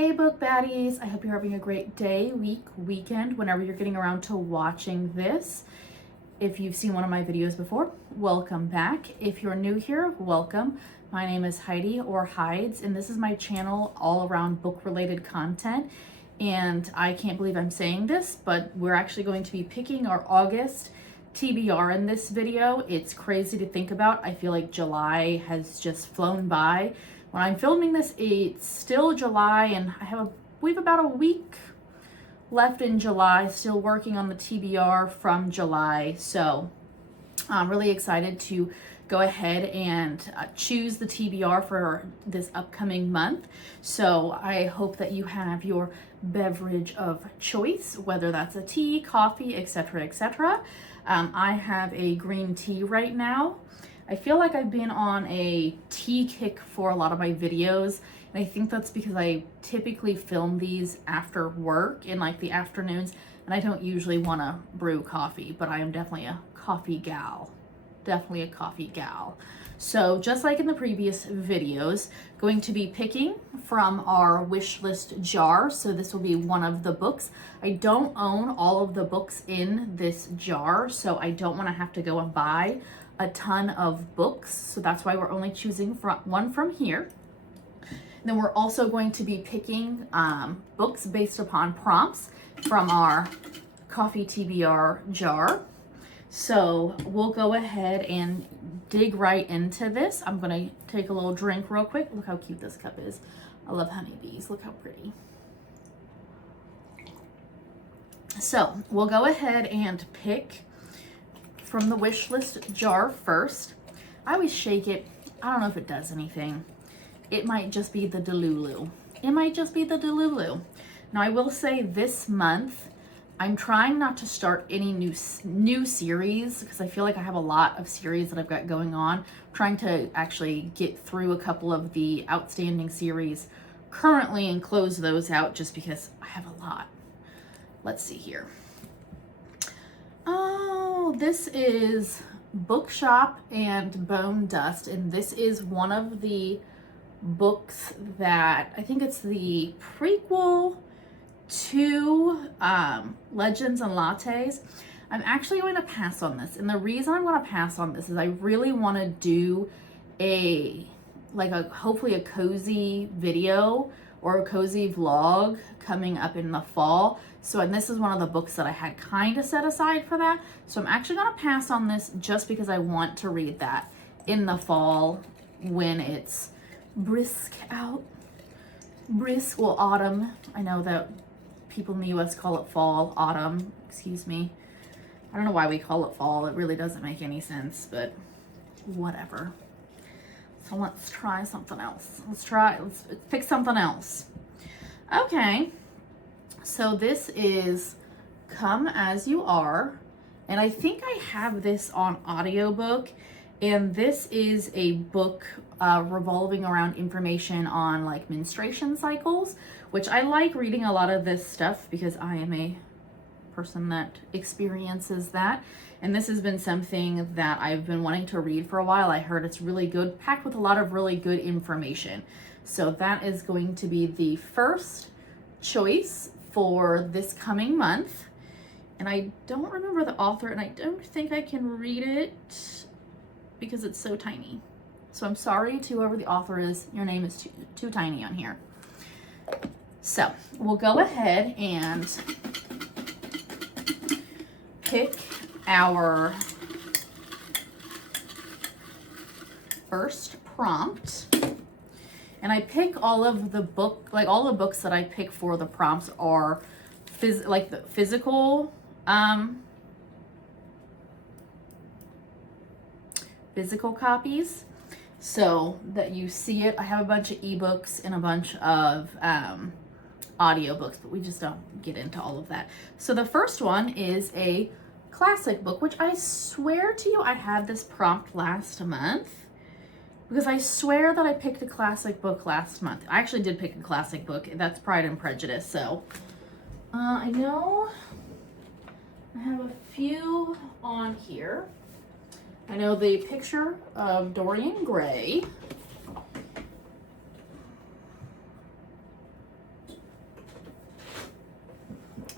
Hey book baddies, I hope you're having a great day, week, weekend, whenever you're getting around to watching this. If you've seen one of my videos before, welcome back. If you're new here, welcome. My name is Heidi or Hides, and this is my channel all around book related content. And I can't believe I'm saying this, but we're actually going to be picking our August TBR in this video. It's crazy to think about. I feel like July has just flown by. When I'm filming this, it's still July, and we have about a week left in July, still working on the TBR from July. So I'm really excited to go ahead and choose the TBR for this upcoming month. So I hope that you have your beverage of choice, whether that's a tea, coffee, etc., etc. I have a green tea right now. I feel like I've been on a tea kick for a lot of my videos, and I think that's because I typically film these after work in like the afternoons, and I don't usually want to brew coffee, but I am definitely a coffee gal. Definitely a coffee gal. So just like in the previous videos, going to be picking from our wish list jar. So this will be one of the books. I don't own all of the books in this jar, so I don't want to have to go and buy a ton of books. So that's why we're only choosing one from here. And then we're also going to be picking books based upon prompts from our coffee TBR jar. So we'll go ahead and dig right into this. I'm gonna take a little drink real quick. Look how cute this cup is. I love honeybees, look how pretty. So we'll go ahead and pick from the wish list jar first. I always shake it. I don't know if it does anything. It might just be the Delulu. It might just be the Delulu. Now I will say this month, I'm trying not to start any new series because I feel like I have a lot of series that I've got going on. I'm trying to actually get through a couple of the outstanding series currently and close those out just because I have a lot. Let's see here. Oh, this is Bookshop and Bone Dust, and this is one of the books that I think it's the prequel to Legends and Lattes. I'm actually going to pass on this, and the reason I'm going to pass on this is I really want to do hopefully a cozy video or a cozy vlog coming up in the fall. And this is one of the books that I had kind of set aside for that. So I'm actually going to pass on this just because I want to read that in the fall when it's brisk out. Brisk, well, autumn. I know that people in the US call it fall, autumn, excuse me. I don't know why we call it fall. It really doesn't make any sense, but whatever. So let's try something else. Let's pick something else. Okay. So this is Come As You Are, and I think I have this on audiobook, and this is a book revolving around information on like menstruation cycles, which I like reading a lot of this stuff because I am a person that experiences that, and this has been something that I've been wanting to read for a while. I heard it's really good, packed with a lot of really good information. So that is going to be the first choice for this coming month. And I don't remember the author, and I don't think I can read it because it's so tiny. So I'm sorry to whoever the author is. Your name is too tiny on here. So we'll go ahead and pick our first prompt. And I pick all of the all the books that I pick for the prompts are the physical copies, so that you see it. I have a bunch of ebooks and a bunch of audiobooks, but we just don't get into all of that. So the first one is a classic book, which I swear to you I had this prompt last month, because I swear that I picked a classic book last month. I actually did pick a classic book. That's Pride and Prejudice. So I know I have a few on here. I know the picture of Dorian Gray.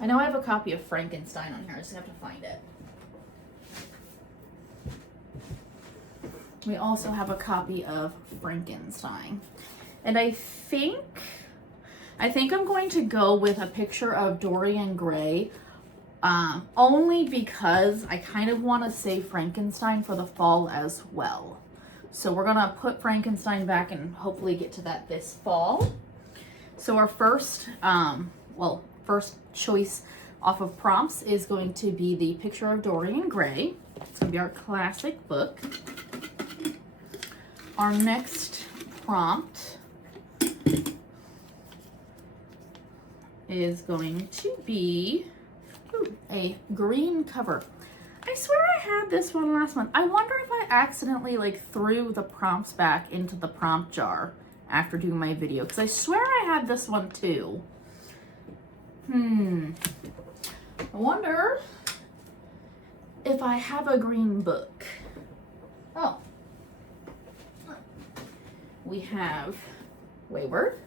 I know I have a copy of Frankenstein on here. I just have to find it. We also have a copy of Frankenstein. And I think I'm going to go with a picture of Dorian Gray, only because I kind of want to save Frankenstein for the fall as well. So we're gonna put Frankenstein back and hopefully get to that this fall. So our first, first choice off of prompts is going to be the picture of Dorian Gray. It's gonna be our classic book. Our next prompt is going to be a green cover. I swear I had this one last month. I wonder if I accidentally threw the prompts back into the prompt jar after doing my video, because I swear I had this one too. I wonder if I have a green book. Oh. We have Wayward.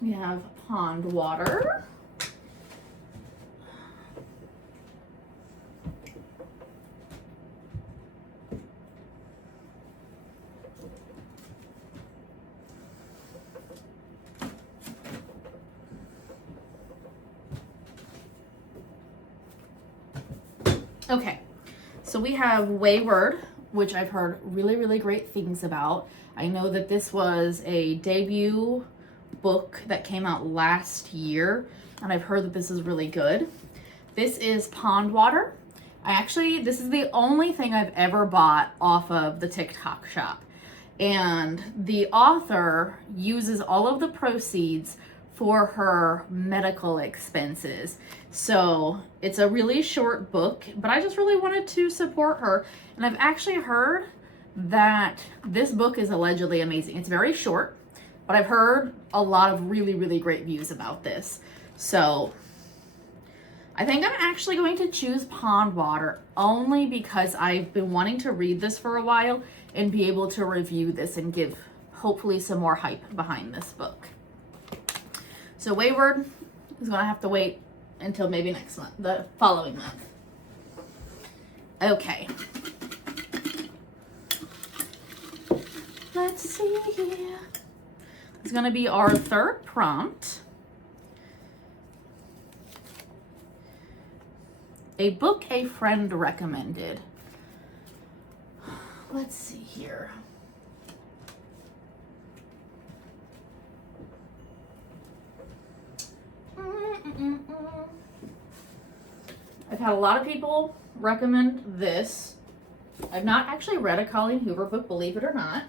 We have Pond Water. Okay, so we have Wayward, which I've heard really, really great things about. I know that this was a debut book that came out last year, and I've heard that this is really good. This is Pond Water. This is the only thing I've ever bought off of the TikTok shop. And the author uses all of the proceeds for her medical expenses. So it's a really short book, but I just really wanted to support her. And I've actually heard that this book is allegedly amazing. It's very short, but I've heard a lot of really, really great views about this. So I think I'm actually going to choose Pond Water, only because I've been wanting to read this for a while and be able to review this and give hopefully some more hype behind this book. So Wayward is gonna have to wait until maybe next month, the following month. Okay. Let's see here. It's gonna be our third prompt. A book a friend recommended. Let's see here. I've had a lot of people recommend this. I've not actually read a Colleen Hoover book, believe it or not.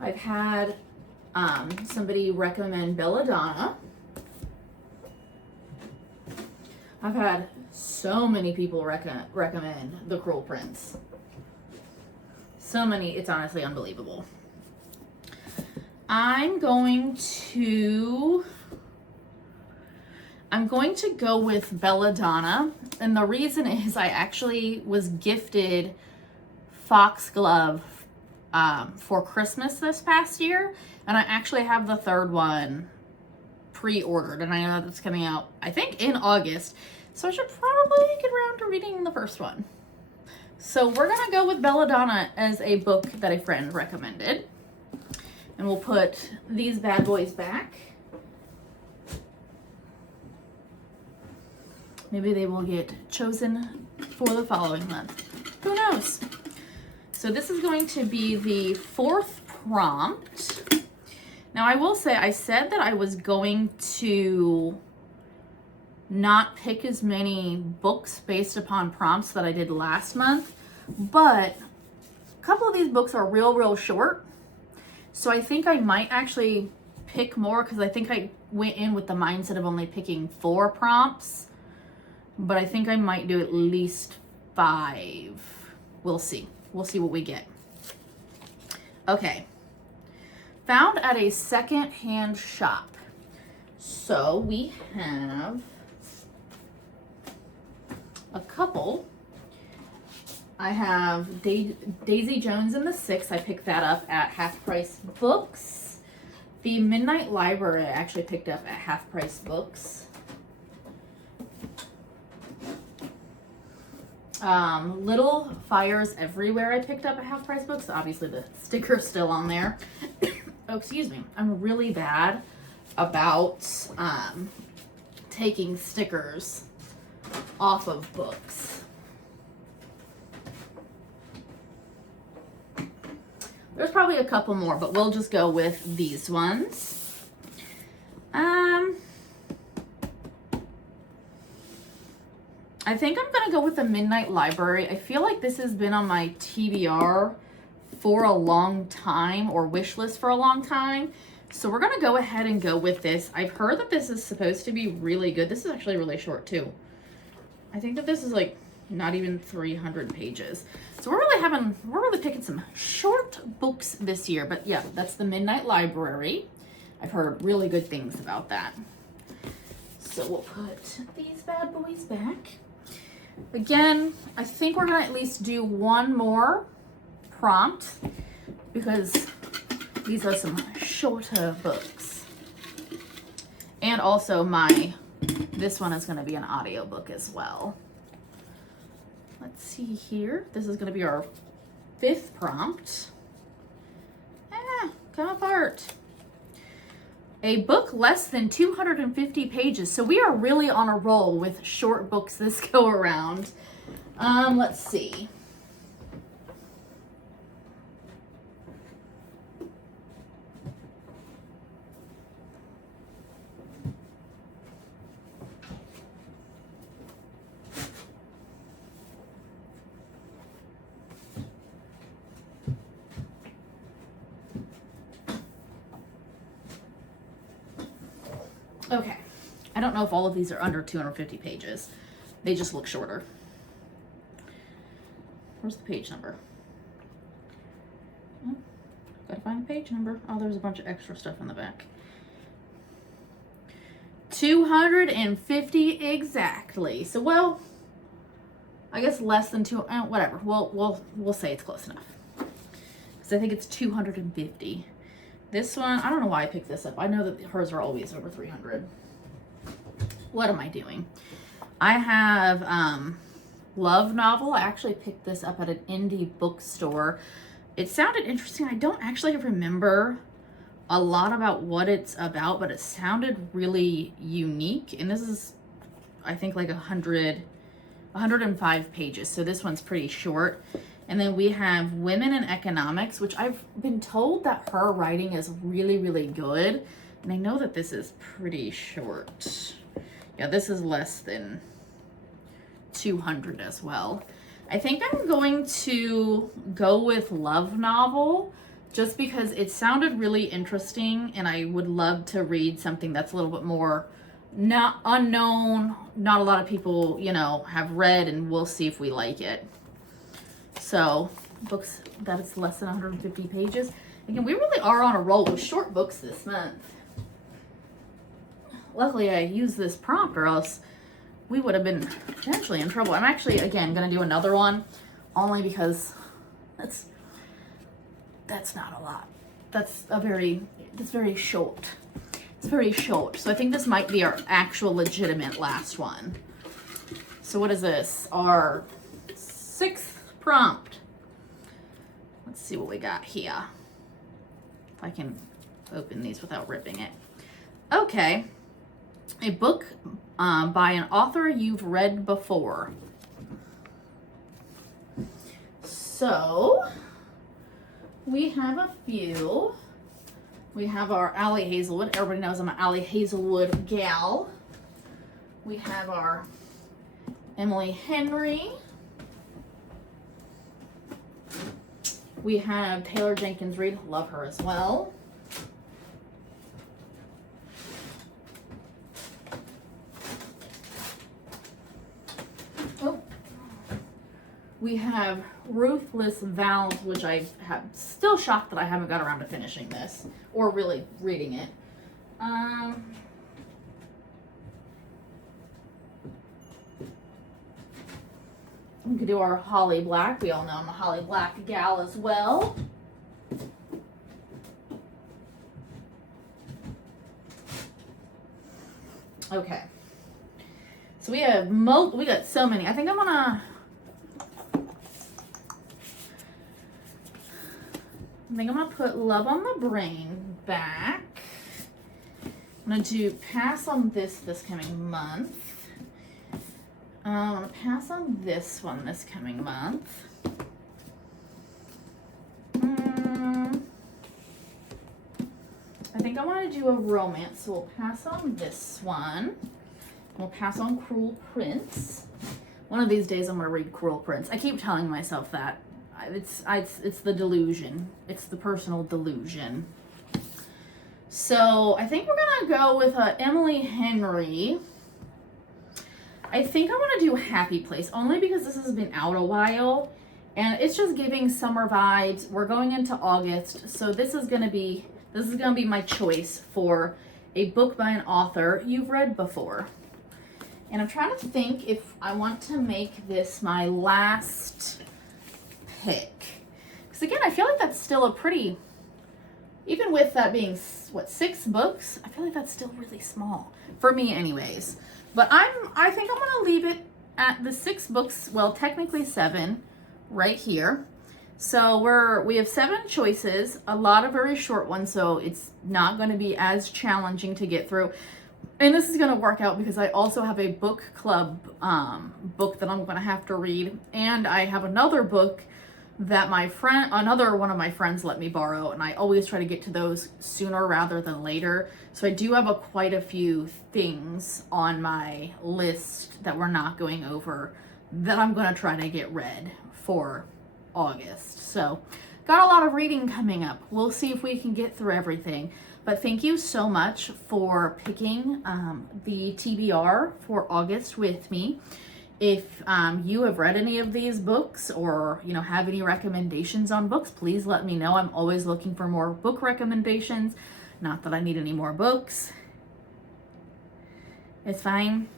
I've had somebody recommend Belladonna. I've had so many people recommend The Cruel Prince. So many, it's honestly unbelievable. I'm going to go with Belladonna, and the reason is I actually was gifted Foxglove for Christmas this past year, and I actually have the third one pre-ordered, and I know that's coming out, I think, in August, so I should probably get around to reading the first one. So we're gonna go with Belladonna as a book that a friend recommended, and we'll put these bad boys back. Maybe they will get chosen for the following month. Who knows? So this is going to be the fourth prompt. Now I will say, I said that I was going to not pick as many books based upon prompts that I did last month, but a couple of these books are real short. So I think I might actually pick more, because I think I went in with the mindset of only picking 4 prompts, but I think I might do at least 5. We'll see. We'll see what we get. Okay. Found at a secondhand shop. So we have couple. I have Daisy Jones and the Six. I picked that up at Half Price Books. The Midnight Library I actually picked up at Half Price Books. Little Fires Everywhere I picked up at Half Price Books. Obviously the sticker's still on there. Oh, excuse me. I'm really bad about taking stickers off of books. There's probably a couple more, but we'll just go with these ones. I think I'm gonna go with the Midnight Library. I feel like this has been on my TBR for a long time, or wish list for a long time. So we're gonna go ahead and go with this. I've heard that this is supposed to be really good. This is actually really short too. I think that this is like not even 300 pages. So we're really picking some short books this year. But yeah, that's the Midnight Library. I've heard really good things about that. So we'll put these bad boys back. Again, I think we're gonna at least do one more prompt because these are some shorter books. And also this one is gonna be an audiobook as well. Let's see here. This is gonna be our 5th prompt. Come apart. A book less than 250 pages. So we are really on a roll with short books this go around. Let's see. Okay, I don't know if all of these are under 250 pages. They just look shorter. Where's the page number? Oh, gotta find the page number. Oh, there's a bunch of extra stuff in the back. 250 exactly. So, well, I guess less than whatever. We'll say it's close enough. Because I think it's 250. This one, I don't know why I picked this up. I know that hers are always over 300. What am I doing? I have Love Novel. I actually picked this up at an indie bookstore. It sounded interesting. I don't actually remember a lot about what it's about, but it sounded really unique. And this is, I think, like 105 pages. So this one's pretty short. And then we have Women in Economics, which I've been told that her writing is really, really good. And I know that this is pretty short. Yeah, this is less than 200 as well. I think I'm going to go with Love Novel just because it sounded really interesting and I would love to read something that's a little bit more not unknown, not a lot of people, have read, and we'll see if we like it. So, books that is less than 150 pages. Again, we really are on a roll with short books this month. Luckily, I used this prompt or else we would have been potentially in trouble. I'm actually, again, going to do another one only because that's not a lot. That's very short. It's very short. So I think this might be our actual legitimate last one. So what is this? Our 6th prompt. Let's see what we got here. If I can open these without ripping it. Okay. A book by an author you've read before. So, we have a few. We have our Allie Hazelwood. Everybody knows I'm an Allie Hazelwood gal. We have our Emily Henry. We have Taylor Jenkins Reid. Love her as well. We have Ruthless Vows, which I have still shocked that I haven't got around to finishing this or really reading it. We could do our Holly Black. We all know I'm a Holly Black gal as well. Okay. So we got so many. I think I'm gonna put Love on the Brain back. I'm gonna do Pass on this coming month. I'm gonna pass on this one this coming month. I think I want to do a romance, so we'll pass on this one. We'll pass on Cruel Prince. One of these days I'm gonna read Cruel Prince. I keep telling myself that. It's the delusion. It's the personal delusion. So I think we're gonna go with Emily Henry. I think I want to do Happy Place only because this has been out a while and it's just giving summer vibes. We're going into August, so this is gonna be my choice for a book by an author you've read before. And I'm trying to think if I want to make this my last pick. Because again, I feel like that's still a pretty, even with that being, what, 6 books? I feel like that's still really small. For me anyways. But I think I'm gonna leave it at the 6 books, well, technically 7, right here. So we have 7 choices, a lot of very short ones, so it's not gonna be as challenging to get through. And this is gonna work out because I also have a book club book that I'm gonna have to read, and I have another book that another one of my friends let me borrow, and I always try to get to those sooner rather than later. So I do have quite a few things on my list that we're not going over that I'm gonna try to get read for August. So got a lot of reading coming up. We'll see if we can get through everything. But thank you so much for picking the TBR for August with me. If you have read any of these books or have any recommendations on books, please let me know. I'm always looking for more book recommendations. Not that I need any more books. It's fine.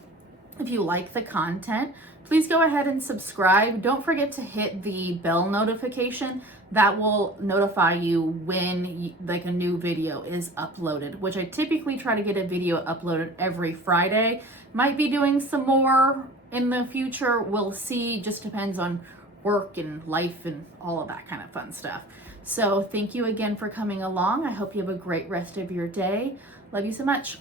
If you like the content, please go ahead and subscribe. Don't forget to hit the bell notification. That will notify you when a new video is uploaded, which I typically try to get a video uploaded every Friday. Might be doing some more in the future. We'll see. Just depends on work and life and all of that kind of fun stuff. So thank you again for coming along. I hope you have a great rest of your day. Love you so much.